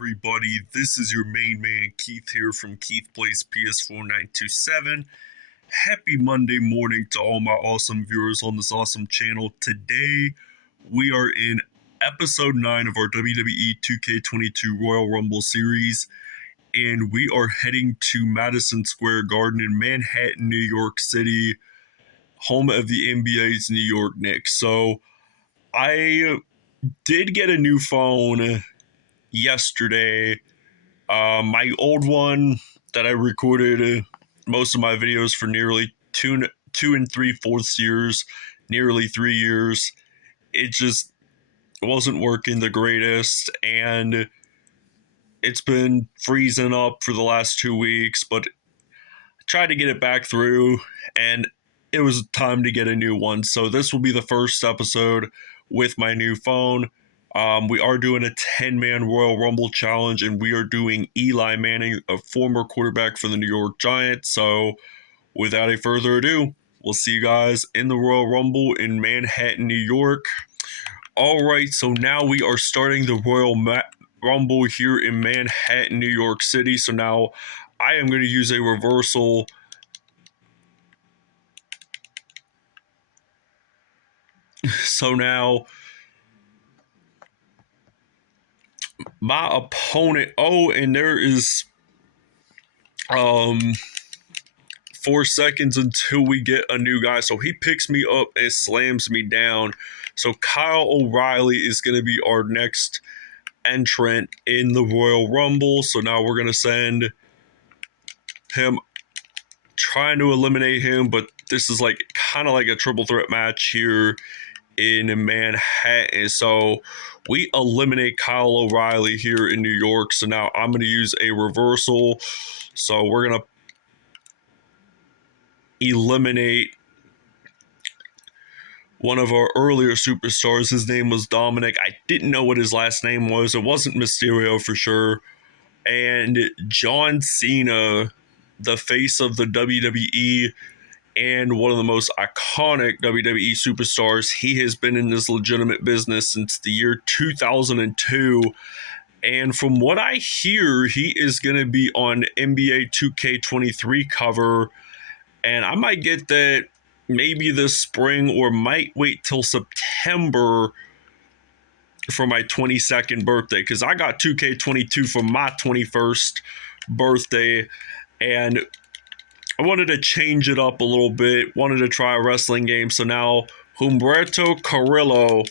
everybody? This is your main man Keith here from Keith Plays PS4 927. Happy Monday morning to all my awesome viewers on this awesome channel. Today we are in episode 9 of our WWE 2K22 Royal Rumble series, and we are heading to Madison Square Garden in Manhattan, New York City, home of the NBA's New York Knicks. So I did get a new phone yesterday. My old one that I recorded most of my videos for nearly two and 3/4 years, nearly 3 years. It just wasn't working the greatest, and it's been freezing up for the last 2 weeks, but I tried to get it back through, and it was time to get a new one. So this will be the first episode with my new phone. We are doing a 10-man Royal Rumble challenge, and we are doing Eli Manning, a former quarterback for the New York Giants. So without a further ado, we'll see you guys in the Royal Rumble in Manhattan, New York. All right, so now we are starting the Royal Rumble here in Manhattan, New York City. So now I am going to use a reversal. So now my opponent, and there is 4 seconds until we get a new guy. So he picks me up and slams me down. So Kyle O'Reilly is going to be our next entrant in the Royal Rumble. So now we're going to send him, trying to eliminate him, but this is like kind of like a triple threat match here in Manhattan. So we eliminate Kyle O'Reilly here in New York. So now I'm going to use a reversal. So we're going to eliminate one of our earlier superstars. His name was Dominic. I didn't know what his last name was. It wasn't Mysterio for sure. And John Cena, the face of the WWE and one of the most iconic WWE superstars. He has been in this legitimate business since the year 2002. And from what I hear, he is going to be on NBA 2K23 cover. And I might get that maybe this spring, or might wait till September for my 22nd birthday, because I got 2K22 for my 21st birthday, and I wanted to change it up a little bit, wanted to try a wrestling game. So now Humberto Carrillo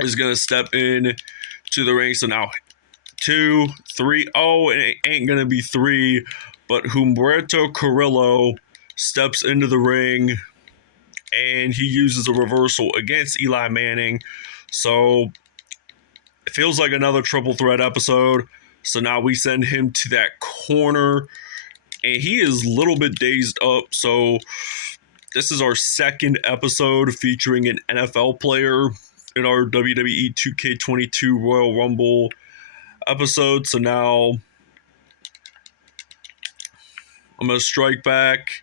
is going to step in to the ring. So now 2, 3, it ain't going to be 3, but Humberto Carrillo steps into the ring, and he uses a reversal against Eli Manning. So it feels like another triple threat episode. So now we send him to that corner, and he is a little bit dazed up. So this is our second episode featuring an NFL player in our WWE 2K22 Royal Rumble episode. So now I'm going to strike back,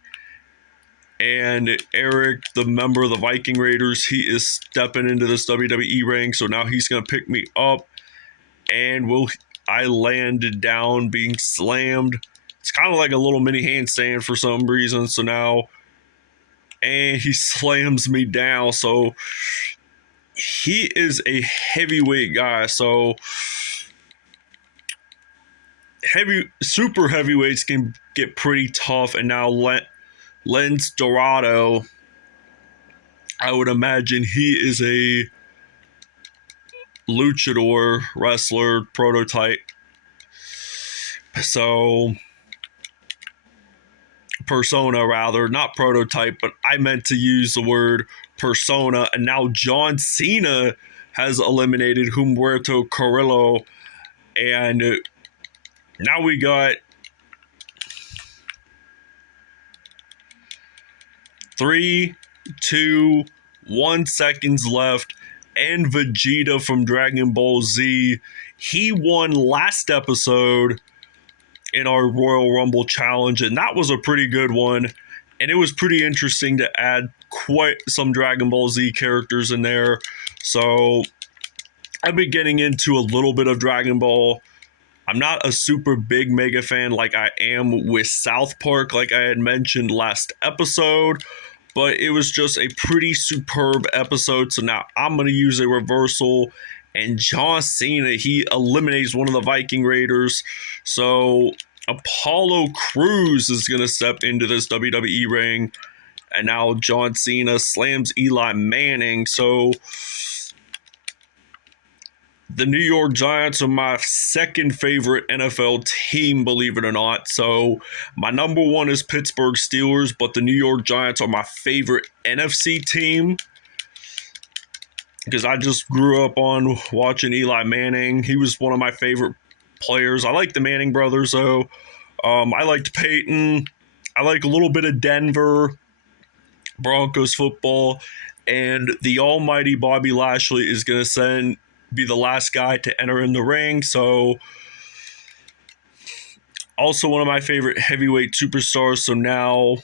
and Eric, the member of the Viking Raiders, he is stepping into this WWE ring. So now he's going to pick me up, and I landed down being slammed. It's kind of like a little mini handstand for some reason. So now, and he slams me down. So he is a heavyweight guy. So super heavyweights can get pretty tough. And now Lance Dorado, I would imagine he is a luchador wrestler prototype. So persona, rather, not prototype, but I meant to use the word persona. And now John Cena has eliminated Humberto Carrillo, and now we got 3, 2, 1 seconds left, and Vegeta from Dragon Ball Z. He won last episode in our Royal Rumble challenge, and that was a pretty good one. And it was pretty interesting to add quite some Dragon Ball Z characters in there. So I've been getting into a little bit of Dragon Ball. I'm not a super big mega fan like I am with South Park, like I had mentioned last episode, but it was just a pretty superb episode. So now I'm going to use a reversal, and John Cena, he eliminates one of the Viking Raiders. So Apollo Crews is going to step into this WWE ring, and now John Cena slams Eli Manning. So the New York Giants are my second favorite NFL team, believe it or not. So my number one is Pittsburgh Steelers, but the New York Giants are my favorite NFC team because I just grew up on watching Eli Manning. He was one of my favorite players. I like the Manning brothers, though. I liked Peyton. I like a little bit of Denver Broncos football. And the almighty Bobby Lashley is going to be the last guy to enter in the ring. So also one of my favorite heavyweight superstars. So now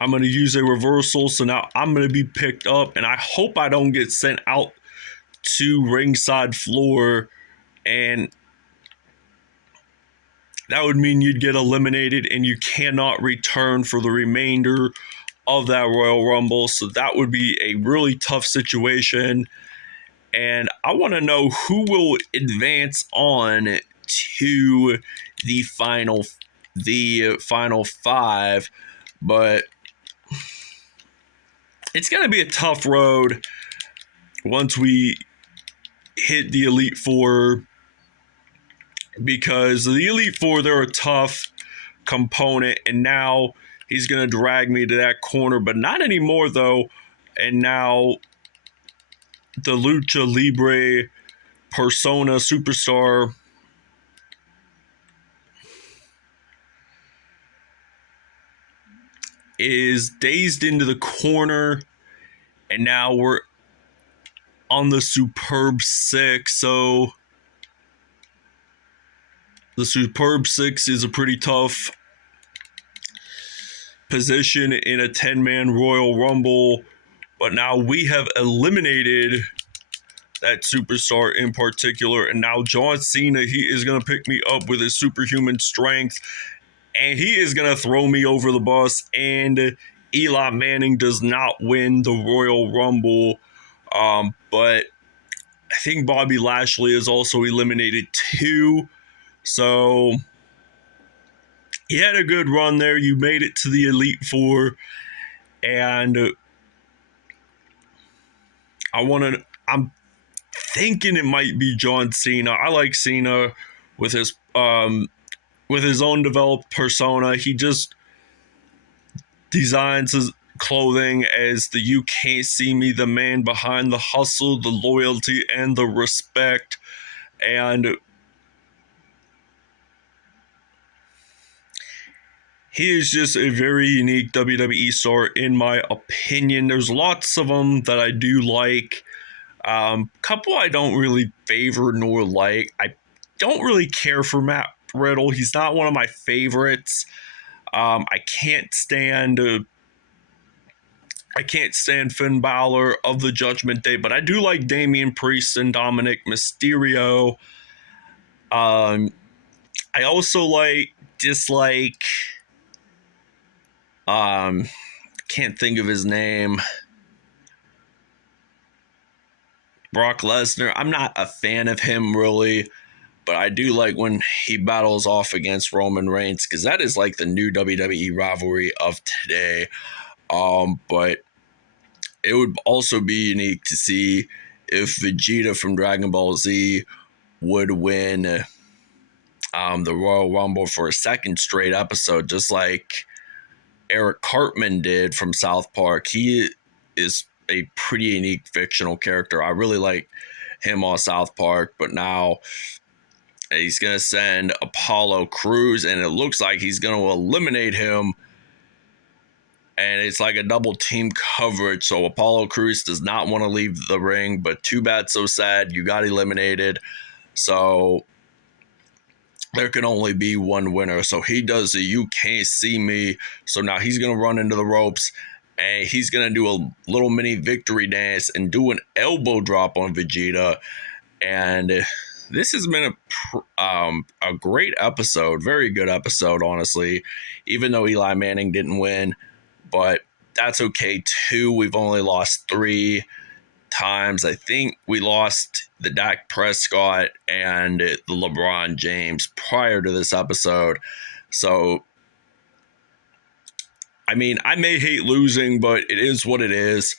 I'm going to use a reversal. So now I'm going to be picked up, and I hope I don't get sent out to ringside floor, and that would mean you'd get eliminated and you cannot return for the remainder of that Royal Rumble. So that would be a really tough situation. And I want to know who will advance on to the final five. But it's going to be a tough road once we hit the Elite Four, because the Elite Four, they're a tough component, and now he's going to drag me to that corner, but not anymore, though. And now the Lucha Libre persona superstar is dazed into the corner, and now we're on the Superb Six. So the Superb Six is a pretty tough position in a 10-man Royal Rumble, but now we have eliminated that superstar in particular, and now John Cena, he is going to pick me up with his superhuman strength, and he is going to throw me over the bus, and Eli Manning does not win the Royal Rumble, but I think Bobby Lashley is also eliminated too. So you had a good run there. You made it to the Elite Four, and I'm thinking it might be John Cena. I like Cena with his own developed persona. He just designs his clothing as the "you can't see me," the man behind the hustle, the loyalty, and the respect. And he is just a very unique WWE star, in my opinion. There's lots of them that I do like. Couple I don't really favor nor like. I don't really care for Matt Riddle. He's not one of my favorites. I can't stand Finn Balor of the Judgment Day, but I do like Damian Priest and Dominic Mysterio. I also dislike. Can't think of his name. Brock Lesnar. I'm not a fan of him really, but I do like when he battles off against Roman Reigns, because that is like the new WWE rivalry of today. But it would also be unique to see if Vegeta from Dragon Ball Z would win the Royal Rumble for a second straight episode, just like Eric Cartman did from South Park. He is a pretty unique fictional character. I really like him on South Park, but now he's going to send Apollo Crews, and it looks like he's going to eliminate him, and it's like a double team coverage. So Apollo Crews does not want to leave the ring, but too bad, so sad, you got eliminated. So there can only be one winner. So he does the "you can't see me." So now he's going to run into the ropes, and he's going to do a little mini victory dance and do an elbow drop on Vegeta. And this has been a great episode, very good episode, honestly, even though Eli Manning didn't win, but that's okay too. We've only lost 3 times. I think we lost the Dak Prescott and the LeBron James prior to this episode. So, I mean, I may hate losing, but it is what it is.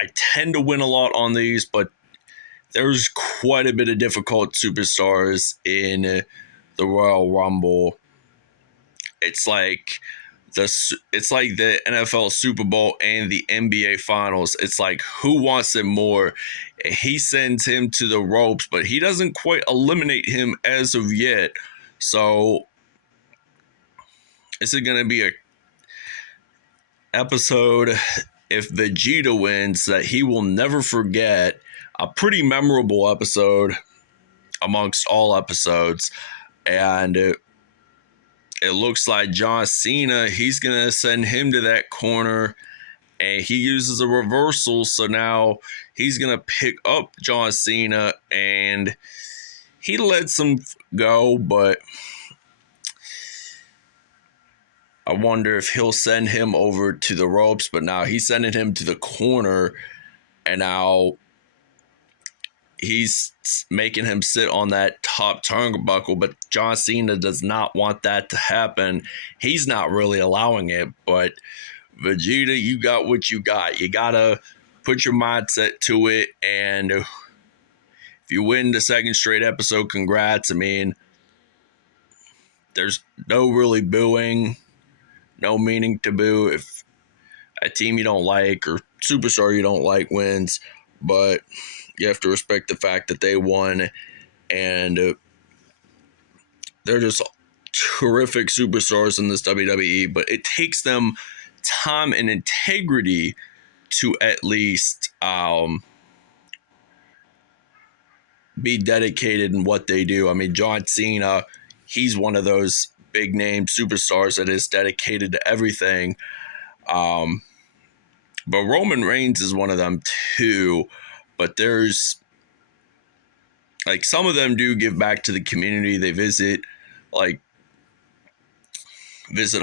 I tend to win a lot on these, but there's quite a bit of difficult superstars in the Royal Rumble. It's like the NFL Super Bowl and the NBA Finals. It's like, who wants it more? He sends him to the ropes, but he doesn't quite eliminate him as of yet. So this is going to be a episode, if Vegeta wins, that he will never forget. A pretty memorable episode amongst all episodes. And it looks like John Cena, he's going to send him to that corner, and he uses a reversal. So now he's going to pick up John Cena, and he lets him go, but I wonder if he'll send him over to the ropes. But now he's sending him to the corner, and now he's making him sit on that top turnbuckle, but John Cena does not want that to happen. He's not really allowing it, but Vegeta, you got what you got. You gotta put your mindset to it, and if you win the second straight episode, congrats. I mean, there's no really booing, no meaning to boo if a team you don't like or superstar you don't like wins, but you have to respect the fact that they won, and they're just terrific superstars in this WWE, but it takes them time and integrity to at least be dedicated in what they do. I mean, John Cena, he's one of those big name superstars that is dedicated to everything. But Roman Reigns is one of them too. But there's, like, some of them do give back to the community. They visit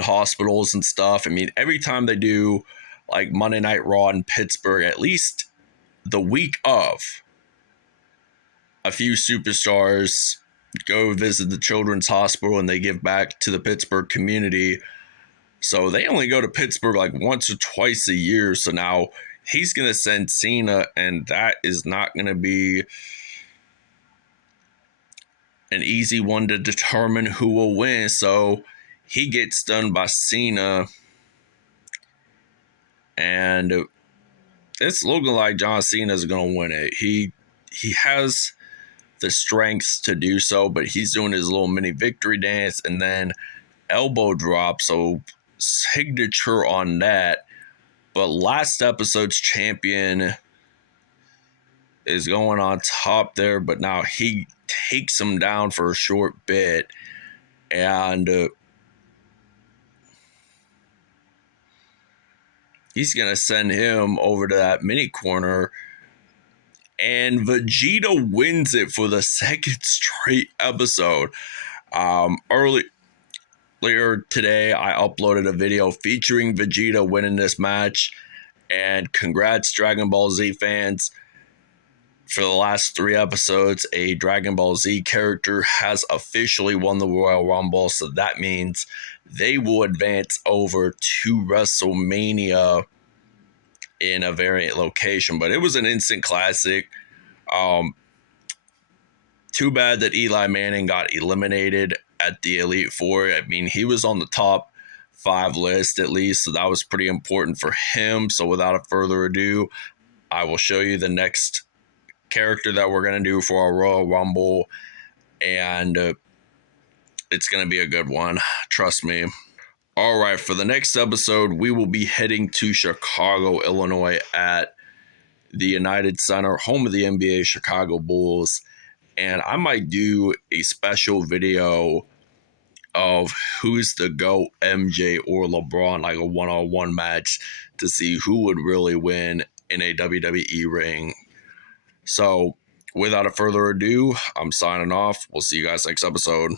hospitals and stuff. I mean, every time they do, like, Monday Night Raw in Pittsburgh, at least the week of, a few superstars go visit the children's hospital and they give back to the Pittsburgh community. So they only go to Pittsburgh like once or twice a year. So now he's going to send Cena, and that is not going to be an easy one to determine who will win. So he gets done by Cena, and it's looking like John Cena is going to win it. He has the strengths to do so, but he's doing his little mini victory dance and then elbow drop, so signature on that. But last episode's champion is going on top there, but now he takes him down for a short bit, and he's going to send him over to that mini corner, and Vegeta wins it for the second straight episode. Earlier today, I uploaded a video featuring Vegeta winning this match, and congrats, Dragon Ball Z fans. For the last 3 episodes, a Dragon Ball Z character has officially won the Royal Rumble, so that means they will advance over to WrestleMania in a variant location. But it was an instant classic. Too bad that Eli Manning got eliminated at the Elite Four. I mean, he was on the top 5 list at least, so that was pretty important for him. So without further ado, I will show you the next character that we're going to do for our Royal Rumble, and it's going to be a good one, trust me. All right, for the next episode, we will be heading to Chicago, Illinois at the United Center, home of the NBA Chicago Bulls, and I might do a special video of who's the GOAT, MJ or LeBron, like a one-on-one match to see who would really win in a WWE ring. So, without a further ado, I'm signing off. We'll see you guys next episode.